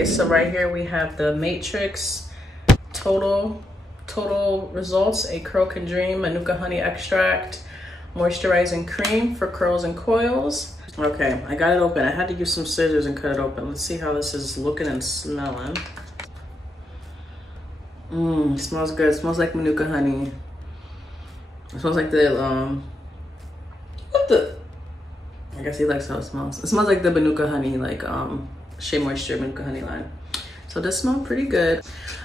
Okay, so right here we have the Matrix Total Results, a Curl Can Dream Manuka Honey Extract Moisturizing Cream for Curls and Coils. Okay, I got it open. I had to use some scissors and cut it open. Let's see how this is looking and smelling. It smells good. It smells like Manuka honey. It smells like the I guess he likes how it smells. It smells like the Manuka honey, like Shea Moisture Manuka honey line. So this smells pretty good.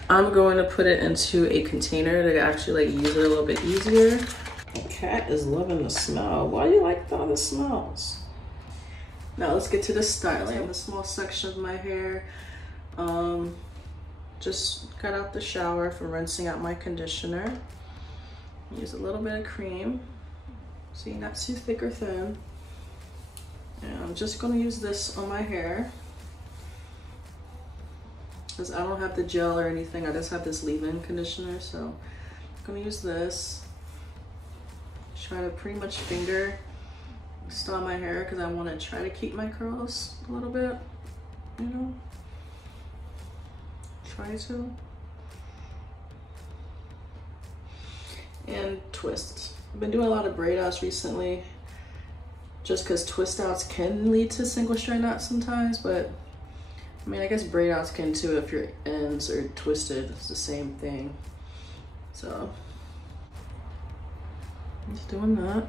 I'm going to put it into a container to actually like use it a little bit easier. The cat is loving the smell. Why do you like all the smells? Now let's get to the styling. The small section of my hair. Just got out the shower from rinsing out my conditioner. Use a little bit of cream. See, not too thick or thin. And I'm just gonna use this on my hair, because I don't have the gel or anything. I just have this leave-in conditioner, so I'm gonna use this. Try to pretty much finger style my hair, because I want to try to keep my curls a little bit, you know. Try to. And twist. I've been doing a lot of braid outs recently, just because twist outs can lead to single strand knots sometimes, but I mean, I guess braid outs can too if your ends are twisted. It's the same thing. So just doing that.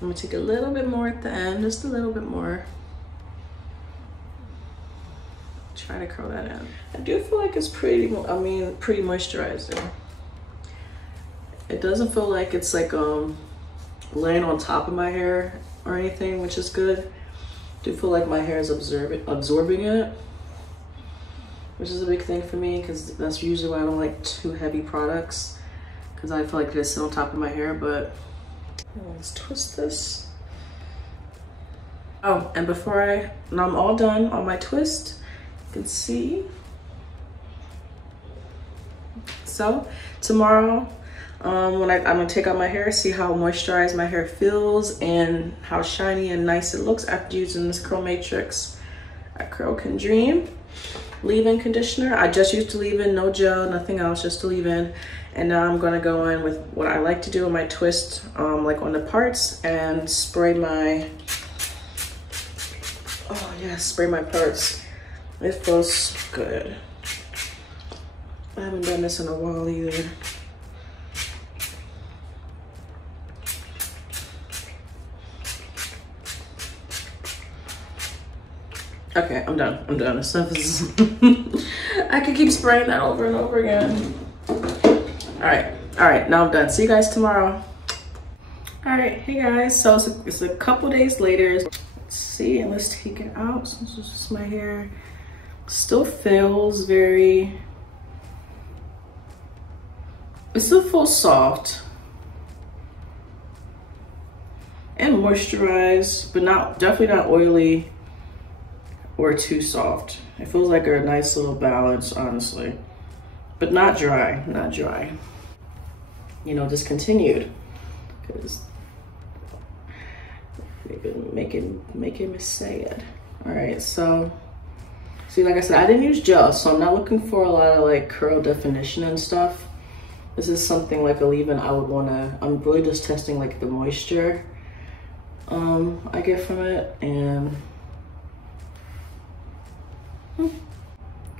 I'm gonna take a little bit more at the end, just a little bit more. Try to curl that in. I do feel like it's pretty, pretty moisturizing. It doesn't feel like it's like laying on top of my hair or anything, which is good. I do feel like my hair is absorbing it, which is a big thing for me, because that's usually why I don't like too heavy products, because I feel like they sit on top of my hair. But let's twist this. Oh, and before I'm all done on my twist, you can see. So tomorrow, when I'm gonna take out my hair, see how moisturized my hair feels and how shiny and nice it looks after using this Curl Matrix Curl Can Dream leave-in conditioner. I just used to leave-in, no gel, nothing else, just to leave-in. And now I'm gonna go in with what I like to do in my twist, like on the parts, and spray my, oh yeah, spray my parts. It feels good. I haven't done this in a while either. Okay, I'm done. I'm done. This stuff is I could keep spraying that over and over again. All right, now I'm done. See you guys tomorrow. All right, hey guys, so it's a couple days later. Let's see, and let's take it out. So this is just my hair. Still feels very, it still feels soft and moisturized, but definitely not oily or too soft. It feels like a nice little balance, honestly, but not dry, not dry. You know, discontinued, because making me sad. All right, so see, like I said, I didn't use gel, so I'm not looking for a lot of like curl definition and stuff. This is something like a leave-in I would wanna, I'm really just testing like the moisture I get from it, and I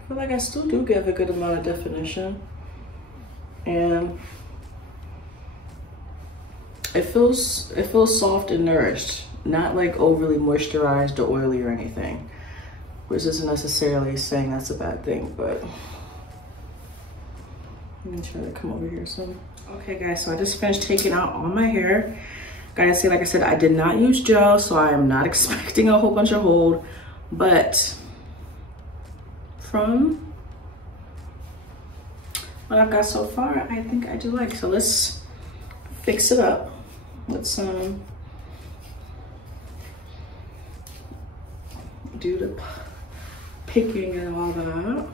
feel like I still do give a good amount of definition, and it feels soft and nourished, not like overly moisturized or oily or anything, which isn't necessarily saying that's a bad thing, but let me try to come over here some. Okay guys, so I just finished taking out all my hair. Guys, see, like I said, I did not use gel, so I am not expecting a whole bunch of hold, but from what I've got so far, I think I do like. So let's fix it up with some, do the picking and all that.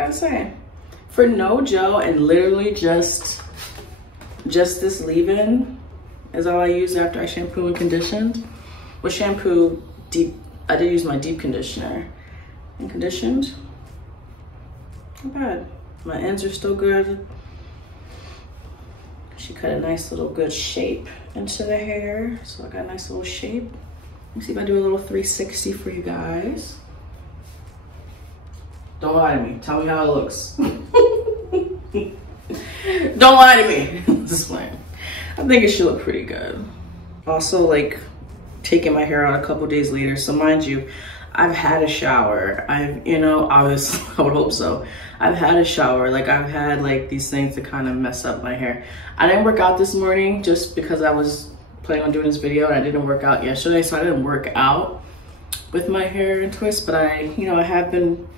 gotta say, for no gel and literally just this leave-in is all I use after I shampoo and conditioned. With shampoo, I did use my deep conditioner and conditioned. Not bad. My ends are still good. She cut a nice little good shape into the hair. So I got a nice little shape. Let me see if I do a little 360 for you guys. Don't lie to me. Tell me how it looks. Don't lie to me. Just playing. I think it should look pretty good. Also, like, taking my hair out a couple days later. So mind you, I've had a shower. Obviously, I would hope so. I've had a shower. Like, I've had like these things to kind of mess up my hair. I didn't work out this morning just because I was planning on doing this video and I didn't work out yesterday. So I didn't work out with my hair and twist, but I have been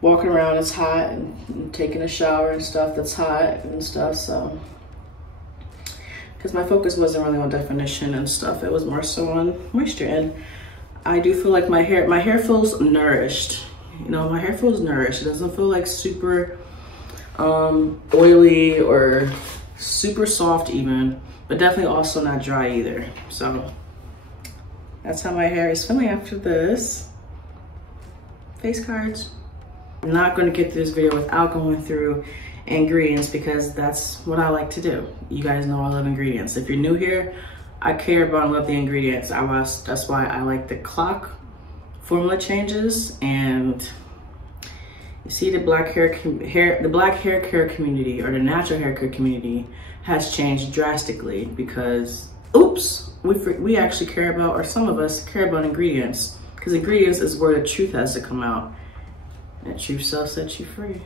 walking around. It's hot and taking a shower and stuff that's hot and stuff. So, because my focus wasn't really on definition and stuff. It was more so on moisture. And I do feel like my hair feels nourished. My hair feels nourished. It doesn't feel like super oily or super soft even, but definitely also not dry either. So that's how my hair is feeling after this. Face cards. I'm not going to get through this video without going through ingredients because that's what I like to do. You guys know I love ingredients. If you're new here, I care about and love the ingredients. That's why I like the clock formula changes. And you see the black hair care community, or the natural hair care community, has changed drastically because oops, we actually care about, or some of us care about, ingredients, because ingredients is where the truth has to come out. That truth shall set you free.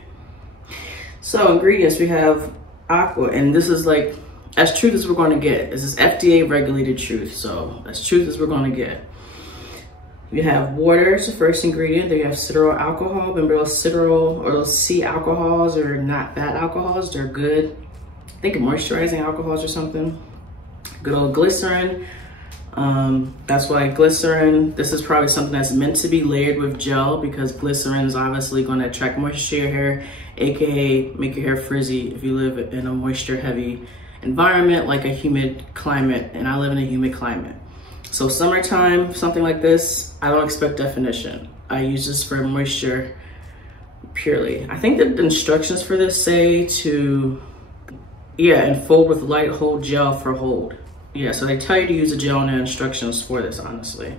So ingredients, we have aqua, and this is like as truth as we're going to get. This is FDA regulated truth, so as truth as we're going to get. You have water, it's the first ingredient. Then you have cetyl alcohol. Remember those cetyl or those C alcohols are not bad alcohols. They're good. I think moisturizing alcohols or something. Good old glycerin. That's why glycerin, this is probably something that's meant to be layered with gel, because glycerin is obviously going to attract moisture to your hair, aka make your hair frizzy if you live in a moisture heavy environment like a humid climate, and I live in a humid climate. So summertime, something like this, I don't expect definition. I use this for moisture purely. I think that the instructions for this say to, and fold with light hold gel for hold. Yeah, so they tell you to use a gel in the instructions for this, honestly.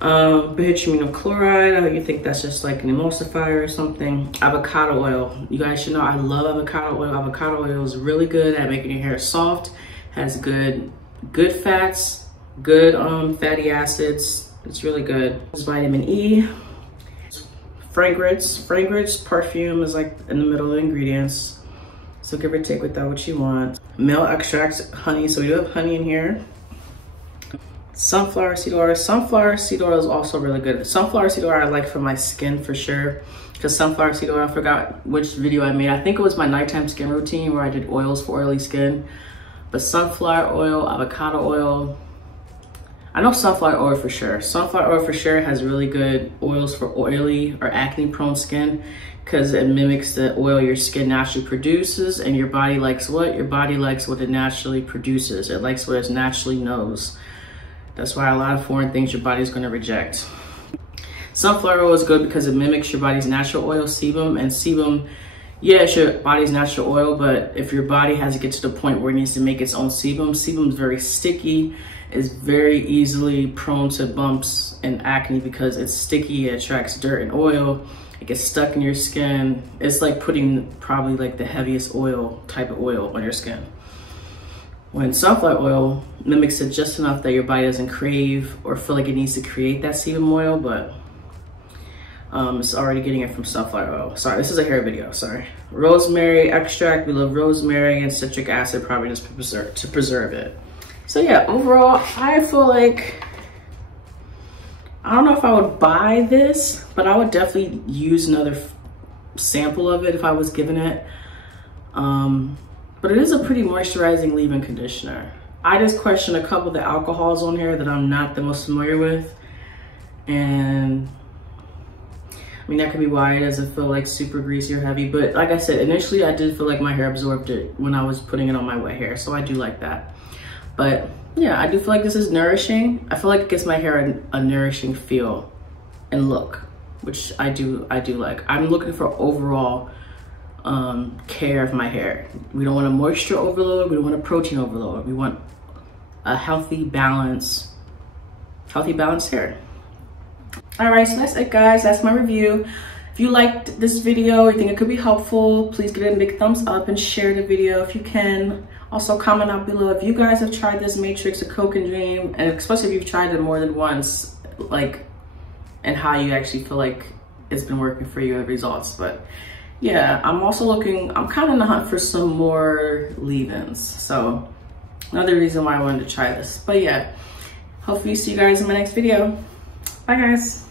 Bituminous chloride, you think that's just like an emulsifier or something. Avocado oil, you guys should know I love avocado oil. Avocado oil is really good at making your hair soft, has good fats, good fatty acids. It's really good. It's vitamin E. Fragrance, perfume is like in the middle of the ingredients. So give or take with that what you want. Male extract, honey, so we do have honey in here. Sunflower seed oil. Sunflower seed oil is also really good. Sunflower seed oil I like for my skin for sure, because sunflower seed oil, I forgot which video I made. I think it was my nighttime skin routine where I did oils for oily skin. But sunflower oil, avocado oil, I know sunflower oil for sure. Sunflower oil for sure has really good oils for oily or acne prone skin, because it mimics the oil your skin naturally produces, and your body likes what? Your body likes what it naturally produces. It likes what it naturally knows. That's why a lot of foreign things your body's gonna reject. Sunflower oil is good because it mimics your body's natural oil, sebum, and sebum, yeah, it's your body's natural oil, but if your body has to get to the point where it needs to make its own sebum, sebum is very sticky, is very easily prone to bumps and acne because it's sticky, it attracts dirt and oil. It gets stuck in your skin. It's like putting probably like the heaviest type of oil on your skin. When sunflower oil mimics it just enough that your body doesn't crave or feel like it needs to create that sebum oil, but it's already getting it from sunflower oil. Sorry, this is a hair video, sorry. Rosemary extract, we love rosemary, and citric acid probably just to preserve it. So yeah, overall, I feel like, I don't know if I would buy this, but I would definitely use another sample of it if I was given it. But it is a pretty moisturizing leave-in conditioner. I just question a couple of the alcohols on here that I'm not the most familiar with. And I mean, that could be why it doesn't feel like super greasy or heavy, but like I said, initially I did feel like my hair absorbed it when I was putting it on my wet hair, so I do like that. But yeah, I do feel like this is nourishing. I feel like it gives my hair a nourishing feel and look, which I do like. I'm looking for overall care of my hair. We don't want a moisture overload, we don't want a protein overload. We want a healthy balanced hair. All right, so that's it, guys. That's my review. If you liked this video, you think it could be helpful, please give it a big thumbs up and share the video if you can. Also comment out below if you guys have tried this matrix or Coke and Dream, and especially if you've tried it more than once, like, and how you actually feel like it's been working for you, the results. But yeah, I'm kind of in the hunt for some more leave-ins. So another reason why I wanted to try this. But yeah, hopefully see you guys in my next video. Bye, guys.